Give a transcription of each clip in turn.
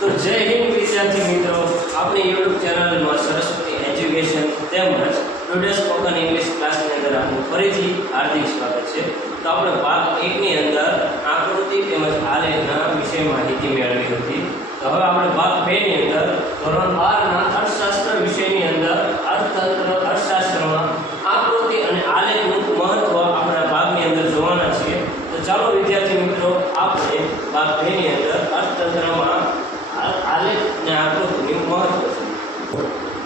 તો જય હિન્દ વિદ્યાર્થી મિત્રો, આપણી યુટ્યુબ ચેનલમાં સરસ્વતી એજ્યુકેશન તેમજ ટુડે સ્પોકન ઇંગ્લિશ ક્લાસની અંદર આપનું ફરીથી હાર્દિક સ્વાગત છે। તો આપણે ભાગ 1 ની અંદર આકૃતિ તેમજ આલેખના વિશે માહિતી મેળવી હતી। તો હવે આપણે ભાગ 2 ની અંદર ધોરણ 12 ના અર્થશાસ્ત્ર વિષયની અંદર અર્થશાસ્ત્રમાં આકૃતિ અને આલેખનું મહત્વ આપણા ભાગની અંદર જોવાના છીએ। તો ચાલો વિદ્યાર્થી મિત્રો, આપણે ભાગ 2 ની અંદર અર્થતંત્રમાં આલેખ અને આકૃતિનું મહત્વ છે।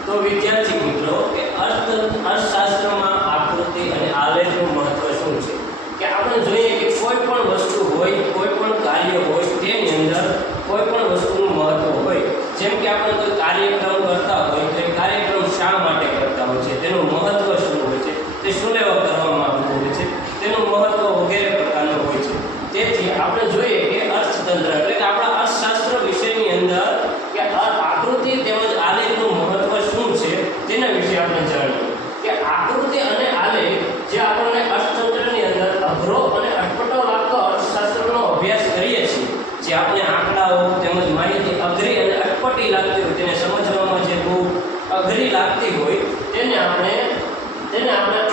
તો વિદ્યાર્થી મિત્રો, કે અર્થશાસ્ત્રમાં આકૃતિ અને આલેખનું મહત્વ શું છે કે આપણે જોઈએ કે કોઈ પણ વસ્તુ હોય, કોઈ પણ કાર્ય હોય, તેની અંદર કોઈ પણ વસ્તુનું મહત્વ હોય। જેમ કે આપણે કોઈ કાર્યક્રમ કરતા હોય તો એ કાર્યક્રમ શા માટે કરતા હોય છે, તેનું મહત્વ શું હોય છે, તે શું લેવા કરવામાં આવતું હોય છે, તેનું મહત્વ વગેરે પ્રકારનું હોય છે। તેથી આપણે જોઈએ કે અર્થતંત્ર એટલે કે આપણા અર્થશાસ્ત્ર વિષયની અંદર કે આકૃતિ તેમજ આલેખનું મહત્વ શું છે તેના વિશે આપણે જાણીએ કે આકૃતિ અને આલેખ જે આપણને અર્થતંત્રની અંદર અઘરો અને અટપટો લાગતો અર્થશાસ્ત્રનો અભ્યાસ કરીએ છીએ, જે આપણે આંકડાઓ તેમજ માહિતી અઘરી અને અટપટી લાગતી હોય, તેને સમજવામાં જે બહુ અઘરી લાગતી હોય, તેને આપણે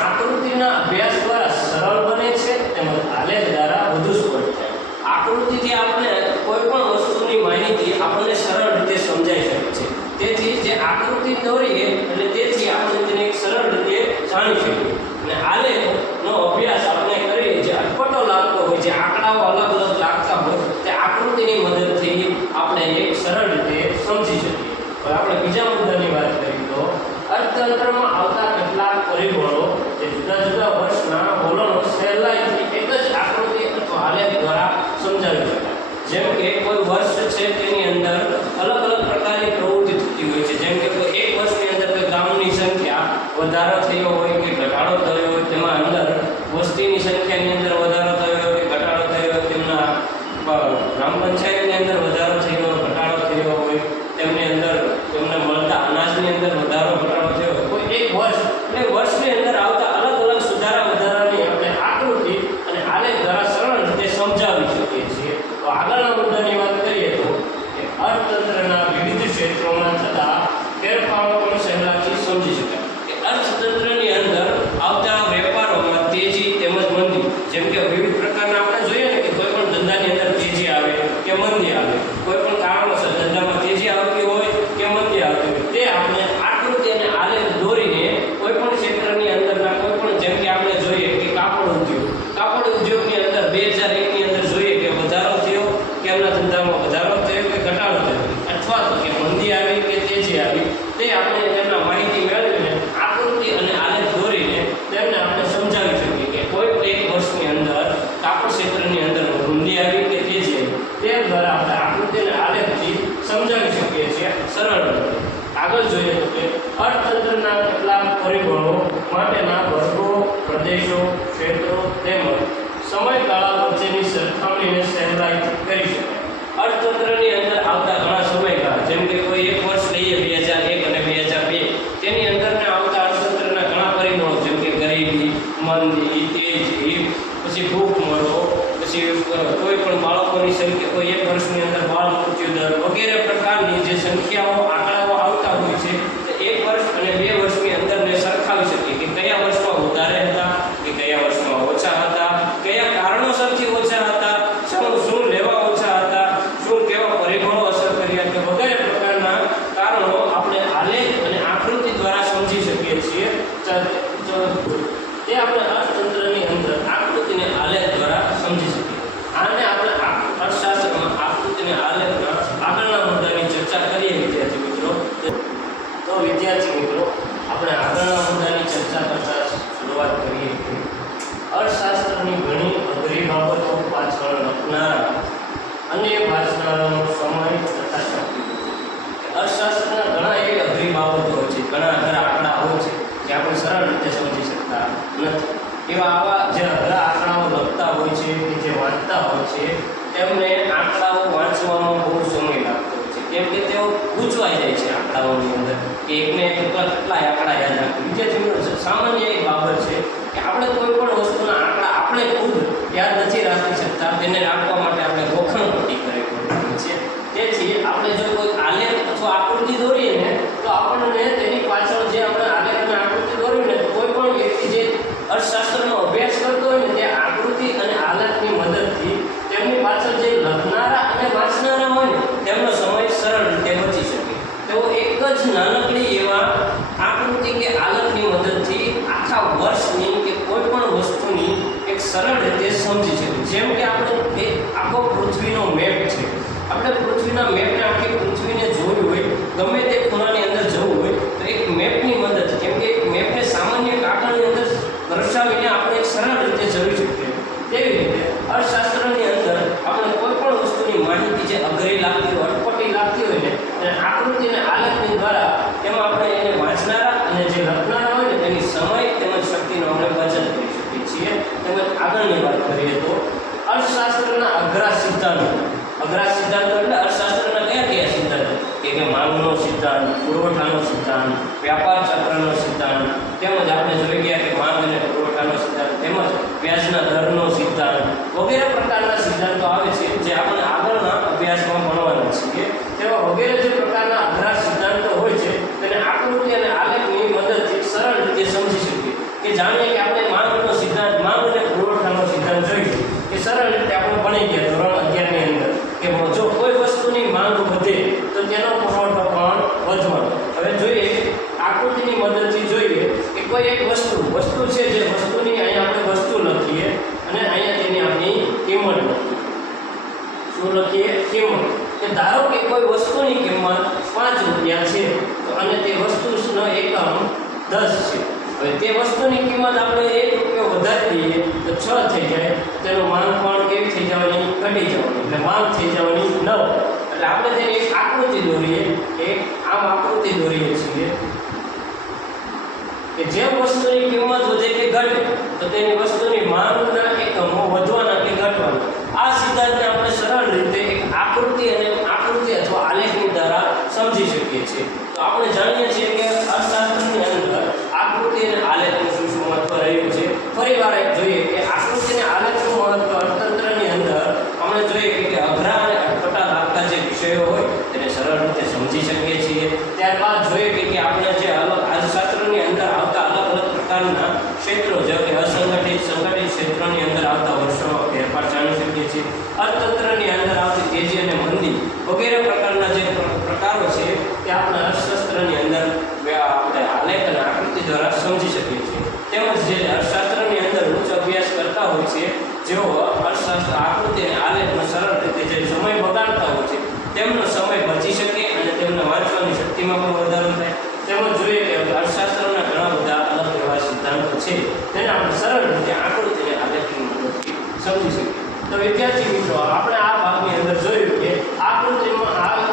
આકૃતિના અભ્યાસ દ્વારા સરળ બને છે તેમજ આલેખ દ્વારા વધુ સ્પષ્ટ થાય। આકૃતિથી આપણે કોઈ પણ વસ્તુની માહિતી આપણને સરળ રીતે સમજાઈ શકે છે। તેથી જે આકૃતિ દોરીએ એટલે તેથી આપણે તેને એક સરળ રીતે જાણી શકીએ। અને આલેખનો અભ્યાસ આપણે કરીએ જે અટપટો લાગતો હોય, જે આંકડાઓ અલગ અલગ લાગતા હોય, તે આકૃતિની મદદથી આપણે એક સરળ રીતે સમજી શકીએ। હવે આપણે બીજા મુદ્દાની વાત કરીએ તો અર્થતંત્રમાં આવતા કેટલાક પરિબળો જે જુદા જુદા વર્ષના વલણો સહેલાઈથી એક જ આકૃતિ અથવા આલેખ દ્વારા સમજાવી શકાય। જેમ કે કોઈ વર્ષ છે તેની અંદર અલગ અલગ પ્રકારની પ્રવૃત્તિ થતી હોય છે। જેમ કે કોઈ એક વર્ષની અંદર કોઈ ગામની સંખ્યા વધારો થયો હોય કે ઘટાડો થયો હોય, તેમાં અંદર વસ્તીની સંખ્યાની અંદર વધારો થયો હોય કે ઘટાડો થયો હોય, તેમના ગ્રામ પંચાયતની અંદર વધારો થયો હોય, ઘટાડો થયો હોય, તેમની અંદર તેમને મળતા અનાજની અંદર વધારો ઘટાડો થયો હોય, કોઈ એક વર્ષ એટલે વર્ષની અંદર આવતા અલગ અલગ સુધારા વધારાની આપણે આકૃતિ અને આલેખ દ્વારા સરળ રીતે સમજાવી શકીએ છીએ। તો આગળના મુદ્દાની વાત કરીએ તો કે અર્થતંત્રના વિવિધ ક્ષેત્રોમાં થતા ફેરફારો પણ સહેલાઈથી સમજી શકાય। કે અર્થતંત્રની અંદર આવતા વેપારોમાં તેજી તેમજ મંદી, જેમ કે વિવિધ પ્રકારના આપણે જોઈએ ને કે કોઈ પણ ધંધાની અંદર તેજી આવે કે મંદી આવે, કોઈ પણ કારણોસર ધંધામાં તેજી આવતી હોય કે મંદી આવતી હોય, તે આપણે આકૃતિ અને આલેખ દોરીને કોઈ પણ ક્ષેત્રની અંદરના કોઈ પણ, જેમ કે આપણે જોઈએ કે કાપડ ઉદ્યોગની અંદર 2001 ની અંદર જોઈએ કે વધારો થયો કે એમના ધંધામાં વધારો થયો કે ઘટાડો થયો, અથવા તો કે મંદી આવી કે તેજી આવી, તે આપણે તેમના માહિતી મેળવીને આકૃતિ અને આલેખ દોરીને તેમને આપણે સમજાવી શકીએ કે કોઈ એક વર્ષની અંદર કાપડ ક્ષેત્રની અંદર મંદી આવી કે તેજી આવી, તે દ્વારા આપણે આકૃતિ અને આલેખથી સમજાવી શકીએ છીએ સરળ રીતે। આગળ જોઈએ તો કે અર્થતંત્રના કેટલાક પરિબળો માટેના વર્ગો, પ્રદેશો, ક્ષેત્રો તેમજ સમયગાળા વચ્ચેની સરખામણીને સહેલાઈથી કરી શકાય। અર્થતંત્રની અંદર આવતા ઘણા સમયગાળા, જેમ કે કોઈ એક વર્ષ લઈએ 2001 અને 2002, તેની અંદરના આવતા અર્થતંત્રના ઘણા પરિબળો, જેમ કે ગરીબી, મંદી, તેજી, પછી ભૂખમરો, પછી કોઈ પણ બાળકોની સંખ્યા, કોઈ એક વર્ષની અંદર બાળ મૃત્યુ દર વગેરે પ્રકારની જે સંખ્યાઓ આંકડાઓ આવતા હોય છે, તે એક વર્ષ અને 2 વર્ષની અંદરને સરખાવી શકીએ કે કયા વર્ષમાં વધારે હતા કે કયા વર્ષમાં ઓછા હતા, કયા કારણોસરથી ઓછા હતા, શું લેવા ઓછા હતા, શું કેવા પરિબળો અસર કર્યા, કે વગેરે પ્રકારના કારણો આપણે આલેખ અને આકૃતિ દ્વારા સમજી શકીએ છીએ। તે આપણે અર્થતંત્રની અંદર આકૃતિને આલેખ દ્વારા સમજી શકીએ। આને આપણે અર્થશાસ્ત્રમાં આકૃતિ અને આલેખના આગળના મુદ્દાની ચર્ચા કરીએ વિદ્યાર્થી મિત્રો। તો વિદ્યાર્થી મિત્રો, આપણે આગળના મુદ્દાની ચર્ચા કરતા શરૂઆત કરીએ કે અર્થશાસ્ત્રની ઘણી અઘરી બાબતો પાછળ લખનારા અને વાંચનારાનો સમય તથા શક્તિ। અર્થશાસ્ત્રના ઘણા એવી અઘરી બાબતો હોય છે, ઘણા અઘરા આંકડા હોય છે જે આપણે સરળ રીતે સમજી શકતા નથી। એવા આવા જે અઘરા આંકડાઓ લખતા હોય છે કે જે વાંચતા હોય છે, તેમને આંકડાઓ વાંચવામાં બહુ સમય લાગતો હોય છે, કેમ કે તેઓ ગૂંચવાઈ જાય છે આંકડાઓની અંદર કે એકને કેટલા આંકડા યાદ રાખવું। વિદ્યાર્થીઓ, સામાન્ય એક બાબત છે કે આપણે કોઈ પણ વસ્તુના આંકડા આપણે ખુદ યાદ નથી રાખી શકતા, તેને રાખવા માટે આપણે ગોખણ પટ્ટી કરવી પડે છે। તેથી આપણે જો વર્ષની કે કોઈ પણ વસ્તુની એક સરળ રીતે સમજી શકીએ. જેમ કે આપણે એક આખો પૃથ્વીનો મેપ છે. આપણે પૃથ્વીના મેપને આખી પૃથ્વીને જોયું હોય, ગમે તે ખૂણાની અંદર જવું હોય તો એક મેપની મદદ, કેમ કે એક મેપને સામાન્ય કાગળની અંદર દર્શાવીને આપણે એક સરળ રીતે જોઈ શકીએ. તેવી રીતે અર્થશાસ્ત્રની અંદર આપણે કોઈ પણ વસ્તુની માહિતી જે અઘરી લાગતી હોય, અટપટી લાગતી હોય ને, અને આકૃતિ અને આલેખની દ્વારા એમાં આપણે એને વાંચનારા અને જે લખનારા હોય ને તેની સમય તેમજ શક્તિનો આપણે બચત કરી શકીએ છીએ. તેમજ આગળની વાત કરીએ તો અર્થશાસ્ત્રના અઘરા સિદ્ધાંતો એટલે અર્થશાસ્ત્રના કયા સિદ્ધાંતો કે માંગનો સિદ્ધાંત, પુરવઠાનો સિદ્ધાંત, વ્યાપાર ચક્રનો સિદ્ધાંત, તેમજ આપણે જોઈ ગયા કે માંગ અને પુરવઠાનો સિદ્ધાંત, તેમજ વ્યાજના દરનો સિદ્ધાંત વગેરે પ્રકારના સિદ્ધાંતો આવે છે જે આપણે આગળના અભ્યાસમાં ભણવાના છીએ. તેવા વગેરે જે પ્રકારના અઘરા સિદ્ધાંતો હોય છે તેને આકૃતિ અને આલેખની મદદથી સરળ રીતે સમજી શકીએ. કે જાણીએ કે આપણે માંગનો સિદ્ધાંત, માંગ અને પુરવઠાનો સિદ્ધાંત જોઈશું કે સરળ રીતે આપણે ભણી ગયા ધોરણ 11 ની અંદર કે જો કોઈ વસ્તુની માંગ વધે તો તેનો પુરવઠો પણ વધવાનો. હવે જોઈએ આકૃતિની મદદથી જોઈએ કે કોઈ એક વસ્તુ છે, જે વસ્તુની અહીંયા આપણે વસ્તુ લખીએ અને અહીંયા તેની આપણી કિંમત લખીએ. શું લખીએ? કિંમત. કે ધારો કે કોઈ વસ્તુની કિંમત 5 રૂપિયા છે તો અને તે વસ્તુનો એકમ 10 છે. હવે તે વસ્તુની કિંમત આપણે 1 રૂપિયો વધારી દઈએ તો 6 થઈ જાય. તેનો માંગ પણ કેવી થઈ જવાની? ઘટી જવાની. એટલે માંગ થઈ જવાની 9. એટલે આપણે તેની એક આકૃતિ દોરીએ, એક આમ આકૃતિ દોરીએ છીએ કે જે વસ્તુની કિંમત વધે કે ઘટે તો તેની વસ્તુની માંગના એકમો વધવાના કે ઘટવાના. આ સિદ્ધાંતને આપણે સરળ રીતે એક આકૃતિ અથવા આલેખની દ્વારા સમજી શકીએ છીએ. તો આપણે જાણીએ છીએ કે અર્થશાસ્ત્રની અંદર આકૃતિ અને આલેખનું શું મહત્વ રહ્યું છે. ફરીવાર એક જોઈએ કે આકૃતિ અને આલેખનું મહત્વ અર્થતંત્રની અંદર આપણે જોઈએ કે અઘરા અને અટપટા લાગતા જે વિષયો હોય તેને સરળ રીતે સમજી શકીએ છીએ. ત્યારબાદ જોઈએ કે આપણે જે અર્થશાસ્ત્રની અંદર આવતા અલગ પ્રકારના ક્ષેત્રો, જેમ કે અસંગઠિત, સંગઠિત ક્ષેત્રોની અંદર આવતા વર્ષોમાં ફેરફાર જાણી શકીએ છીએ. અર્થતંત્રની અંદર આવતી તેજી અને મંદી વગેરે પ્રકારના જે પ્રકારો છે તે આપણે અર્થશાસ્ત્રની અંદર આપણે આલેખ અને આકૃતિ દ્વારા સમજી શકીએ છીએ. તેમજ જે અર્થશાસ્ત્રની અંદર ઉચ્ચ અભ્યાસ કરતા હોય છે, જેઓ અર્થશાસ્ત્ર આકૃતિ અને આલેખનો સરળ રીતે જે સમય બગાડતા હોય છે તેમનો સમય બચી શકે અને તેમને વાંચવાની શક્તિમાં પણ વધારો થાય. તેમજ જોઈએ કે અર્થશાસ્ત્રના ઘણા બધા અલગ એવા સિદ્ધાંતો છે તેને આપણે સરળ રીતે આકૃતિ અને આલેખની મદદથી સમજી શકીએ. તો વિદ્યાર્થી મિત્રો, આપણે આ ભાગની અંદર જોયું કે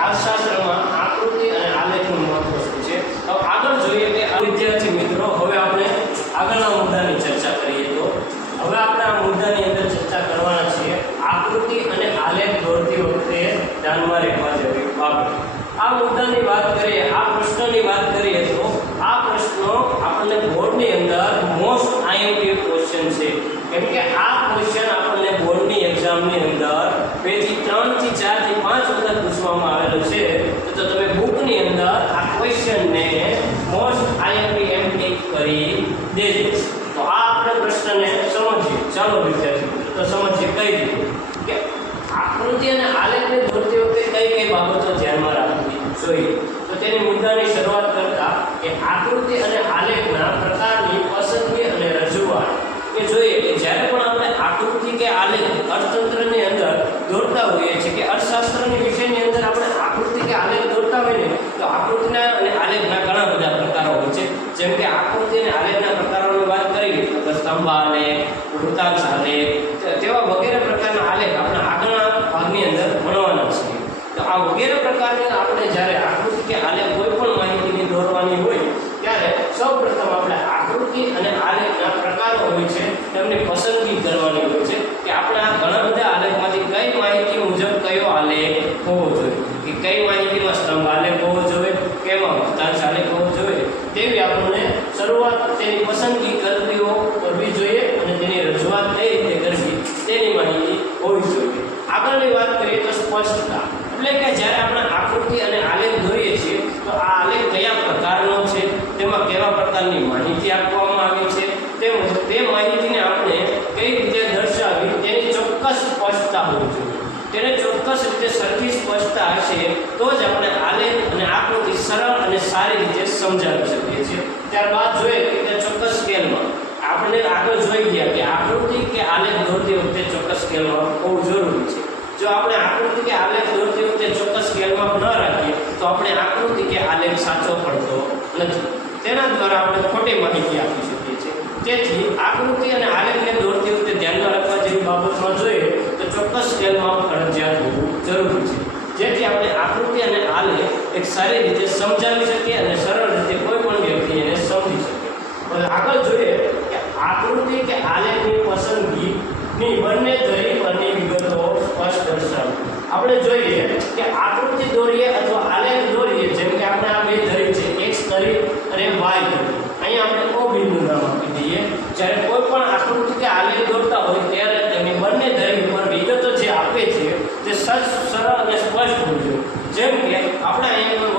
અર્થશાસ્ત્રમાં આકૃતિ અને આલેખનું મહત્વ શું છે. તો આગળ જોઈએ કે વિદ્યાર્થી મિત્રો, હવે આપણે આગળના મુદ્દાની ચર્ચા કરીએ. તો હવે આપણે આ મુદ્દાની અંદર ચર્ચા કરવાના છીએ આકૃતિ અને આલેખ દોરતી વખતે ધ્યાનમાં રાખવા જેવી બાબત. આ મુદ્દાની વાત કરીએ, આ પ્રશ્નની વાત કરીએ તો આ પ્રશ્નો આપણને બોર્ડની અંદર મોસ્ટ આઈએમપી ક્વેશ્ચન છે. કેમ કે આ ક્વેશ્ચન આપણને બોર્ડની એક્ઝામની અંદર 2 થી 3 થી 4 થી 5 વખત પૂછવામાં આવેલો છે. તો તમે બુકની અંદર આ ક્વેશ્ચનને મોસ્ટ આઈએમપી એમટી કરી દેજો. તો આ આપણે પ્રશ્નને સમજીએ. ચાલો વિદ્યાર્થીઓ, તો સમજીએ કઈ રીતે કે આકૃતિ અને આલેખને દોરતી વખતે કઈ બાબતો ધ્યાનમાં રાખવી જોઈએ. તો તેની મુદ્દાની શરૂઆત કરતા કે આકૃતિ અને આલેખના પ્રકારની પસંદગી અને રજૂઆત કે જોઈએ કે જ્યારે પણ આપણે આકૃતિ કે આલેખ અર્થતંત્રની અંદર દોરતા હોઈએ છીએ કે અર્થશાસ્ત્રની વિષયની અંદર આપણે આકૃતિ કે આલેખ દોરતા હોઈએ ને તો આકૃતિના અને આલેખના ઘણા બધા પ્રકારો હોય છે. જેમ કે આકૃતિ અને આલેખના પ્રકારોની વાત કરીએ તો સ્તંભ આલેખ, વૃત્તાંશ આલેખ, તેવા વગેરે પ્રકારના આલેખ આપણે આગળના ભાગની અંદર ભણવાના છીએ. તો આ વગેરે પ્રકારની આપણે જ્યારે આકૃતિ કે આલેખ કોઈ પણ માહિતીની દોરવાની હોય ત્યારે સૌપ્રથમ આપણે આકૃતિ અને આલેખના પ્રકારો હોય છે તેમની પસંદગી કરવાની હોય છે કે આપણે આ ઘણા બધા આલેખમાંથી કઈ માહિતી મુજબ કયો આલેખ હોવો જોઈએ, કે કઈ માહિતીમાં સ્તંભ આલેખ હોવો જોઈએ, કેમાં વૃત્તાંશ આલેખ હોવો જોઈએ, તેવી આપણને શરૂઆત તેની પસંદગી કરવી જોઈએ અને તેની રજૂઆત કઈ રીતે કરવી તેની માહિતી હોવી જોઈએ. આગળની વાત કરીએ તો સ્પષ્ટતા, એટલે કે જ્યારે આપણે આકૃતિ અને આલેખ દોરીએ છીએ તો આ આલેખ કયા પ્રકારનો છે, તેમાં કેવા પ્રકારની માહિતી આપવામાં આવી છે, તેમજ તે માહિતીને આપણે કઈ રીતે દર્શાવી તેની ચોક્કસ સ્પષ્ટતા હોવી જોઈએ. તેને ચોક્કસ રીતે સરખી સ્પષ્ટતા હશે તો જ આપણે આલેખ અને આકૃતિ સરળ અને સારી રીતે સમજાવી શકીએ છીએ. ત્યારબાદ જોઈએ કે ચોક્કસ સ્કેલમાં આપણે આગળ જોઈ ગયા કે આકૃતિ કે આલેખ દોરતી વખતે ચોક્કસ સ્કેલમાં હોવું જરૂરી છે. જો આપણે આકૃતિ કે આલેખ દોરતી વખતે ચોક્કસ સ્કેલમાં ન રાખીએ તો આપણે આકૃતિ કે આલેખ સાચો પડતો નથી. તેના દ્વારા આપણે ખોટી માહિતી આપી શકીએ છીએ. તેથી આકૃતિ અને આલેખને દોરતી વખતે ધ્યાનમાં રાખવા જેવી બાબતમાં જોઈએ તો ચોક્કસ સ્કેલમાં ફરજિયાત હોવું જરૂરી છે, જેથી આપણે આકૃતિ અને આલેખ એક સારી રીતે સમજાવી શકીએ અને સરળ રીતે કોઈ પણ વ્યક્તિ એને સમજી શકે. હવે આગળ જોઈએ કે આકૃતિ કે આલેખની પસંદગીની બંને ધરી પરની વિગતો સ્પષ્ટ દર્શાવવી. આપણે જોઈએ કે આકૃતિ દોરીએ અથવા આલેખ દોરીએ, જેમ કે આપણે આ બે ધરી છે, x ધરી અને y ધરી. અહીંયા આપણે O બિંદુ નામ આપી દઈએ. જ્યારે કોઈ પણ આકૃતિ કે આલેખ દોરતા હોય ત્યારે તેની બંને ધરી ઉપર વિગતો જે આપે છે તે સરળ અને સ્પષ્ટ હોવી જોઈએ. જેમ કે આપણે અહીંયા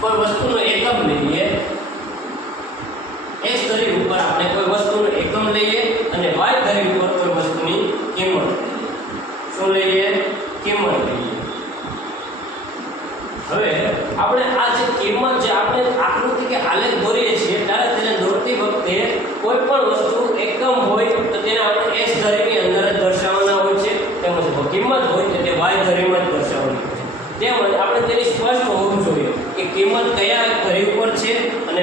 કોઈ વસ્તુનો એકમ લઈએ, x ધરી ઉપર આપણે કોઈ વસ્તુનો એકમ લઈએ અને y ધરી ઉપર કોઈ વસ્તુની કિંમત લઈએ. શું લઈએ? કિંમત લઈએ. હવે આપણે આ જે કિંમત જે આપણે આકૃતિ કે આલેખ દોરીએ છીએ ત્યારે તેને દોરતી વખતે કોઈ પણ વસ્તુ એકમ હોય તો તેને આપણે x ધરીની અંદર જ દર્શાવવાના હોય છે, તેમજ કિંમત હોય તો તે y ધરીમાં જ દર્શાવવાની હોય છે. તેમજ આપણે તેની સ્પષ્ટ હોવું જોઈએ કે કિંમત કયા ધરી ઉપર છે અને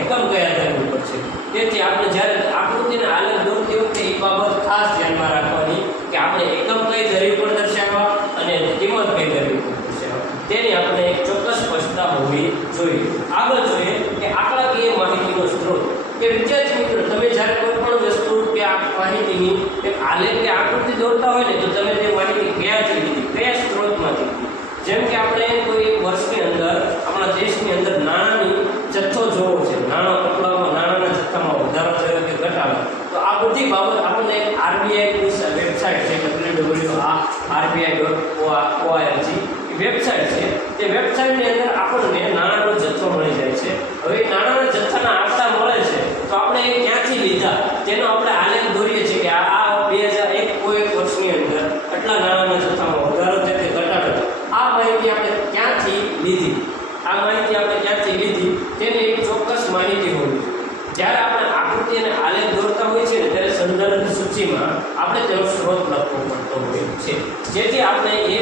એકમ કયા ધરી ઉપર છે. તેથી આપણે જ્યારે આકૃતિને આલેખ દોરતી વખતે એ બાબત ખાસ ધ્યાનમાં રાખવાની કે આપણે એકમ કઈ ધરી ઉપર દર્શાવવા અને કિંમત કઈ ધરી ઉપર દર્શાવવા, તેની આપણે એક ચોક્કસ સ્પષ્ટતા હોવી જોઈએ. આગળ જોઈએ કે આંકડાકીય માહિતીનો સ્ત્રોત. કે વિદ્યાર્થી મિત્રો, તમે જ્યારે કોઈ પણ વસ્તુ કે આ માહિતીની એક આલેખ કે આકૃતિ દોરતા હોય ને તો તમે તે માહિતી ક્યાંથી લીધી, કયા સ્ત્રોતમાંથી લીધી. જેમ કે આપણે કોઈ વર્ષની અંદર આપણા દેશની અંદર નાણાંની જથ્થો જોવો છે, નાણાં કપડામાં નાણાંના જથ્થામાં વધારો થયો કે ઘટાડો, તો આ બધી બાબત આપણને એક આરબીઆઈની વેબસાઇટ છે www.rbi.org વેબસાઇટ છે. તે વેબસાઇટની અંદર આપણને નાણાંનો જથ્થો મળી જાય છે. હવે નાણાંના જથ્થાના આંકડા મળે છે તો આપણે એ ક્યાંથી લીધા તેનો આપણે આલેખ દોરીએ છીએ કે આ 2001 કોઈ એક વર્ષની અંદર આટલા નાણાંના જથ્થામાં વધારો થયો કે ઘટાડો થયો. આ માહિતી આપણે ક્યાંથી લીધી, તેની એક ચોક્કસ માહિતી હોવી જોઈએ. જ્યારે આપણે આકૃતિ અને આલેખ દોરતા હોય છે ને ત્યારે સંદર્ભ સૂચિમાં આપણે તેનો સ્ત્રોત લખવો પડતો હોય છે, જેથી આપણે એ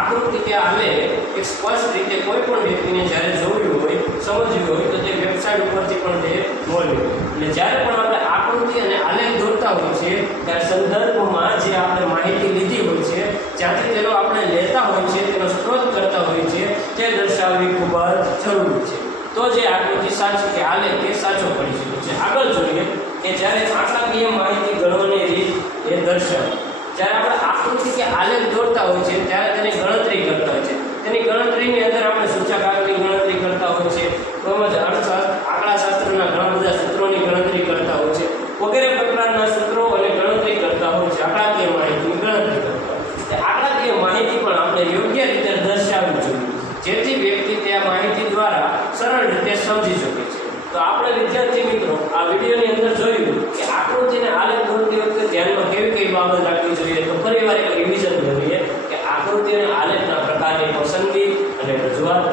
આકૃતિ કે આલેખ એક સ્પષ્ટ રીતે કોઈ પણ વ્યક્તિને જ્યારે જોવી હોય, સમજવી હોય તો તે વેબસાઇટ ઉપરથી પણ તે મળે. એટલે જ્યારે પણ આપણે આકૃતિ અને આલેખ દોરતા હોય છે ત્યારે સંદર્ભમાં જે આપણે માહિતી લીધી હોય છે, જ્યાંથી તેનો આપણે લેતા હોય છે, તેનો સ્ત્રોત કરતા હોય છે, તે દર્શાવવી ખૂબ જ જરૂરી છે. તો જે આકૃતિ સાચી કે આલેખ એ સાચો પડી શકે છે. આગળ જોઈએ કે જ્યારે આંકડાકીય માહિતી ગણવાની રીત એ દર્શાવે. જ્યારે આપણે આકૃતિ કે આલેખ દોરતા હોય છે ત્યારે તેની ગણતરી કરતા હોય છે. તેની ગણતરીની અંદર આપણે સૂચકાંકની ગણતરી કરતા હોય છે, તેમજ આંકડાશાસ્ત્રના ઘણા બધા સૂત્રોની ગણતરી કરતા હોય છે, વગેરે પ્રકારના સૂત્રો અને ગણતરી કરતા હોય છે. આંકડાકીય માહિતીની ગણતરી કરતા હોય છે. આંકડાકીય માહિતી પણ આપણે યોગ્ય રીતે દર્શાવવી જોઈએ, જેથી વ્યક્તિ તે માહિતી દ્વારા સરળ રીતે સમજી શકે છે. તો આપણે વિદ્યાર્થી મિત્રો આ વિડીયોની અંદર જોયું કે આકૃતિને આલેખ દોરતી વખતે ધ્યાનમાં કેવી બાબત રાખવી જોઈએ. તો ફરીવાર એક રિવિઝન કરીએ કે આકૃતિ અને આલેખના પ્રકારની પસંદગી અને રજૂઆત,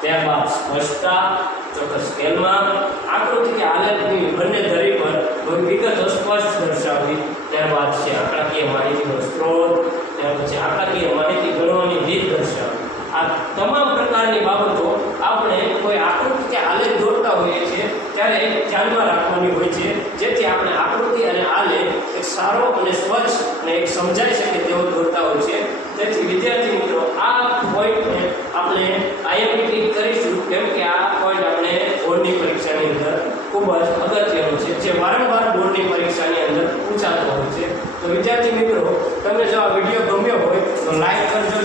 ત્યારબાદ સ્પષ્ટતા, ચોક્કસ સ્કેલમાં આકૃતિ કે આલેખની બંને ધરી પર વિગતો સ્પષ્ટ દર્શાવવી, ત્યારબાદ છે આંકડાકીય માહિતીનો સ્ત્રોત, ત્યાર પછી આંકડાકીય માહિતી ગણવાની રીત દર્શાવવી. આ તમામ પ્રકારની બાબતો આપણે કોઈ આકૃતિ કે આલેખ દોરતા હોઈએ છીએ ત્યારે ધ્યાનમાં રાખવાની હોય છે, જેથી આપણે આકૃતિ અને આલેખ એક સારો અને સ્વચ્છ અને એક સમજાઈ શકે તેવો દોરતા હોય છે. તેથી વિદ્યાર્થી મિત્રો આ પોઈન્ટને આપણે આઈએમપી ટીક કરીશું, કેમ કે આ પોઈન્ટ આપણે બોર્ડની પરીક્ષાની અંદર ખૂબ જ અગત્યનો છે, જે વારંવાર બોર્ડની પરીક્ષાની અંદર પૂછાતો હોય છે. તો વિદ્યાર્થી મિત્રો, તમને જો આ વિડીયો ગમ્યો હોય તો લાઈક કરજો.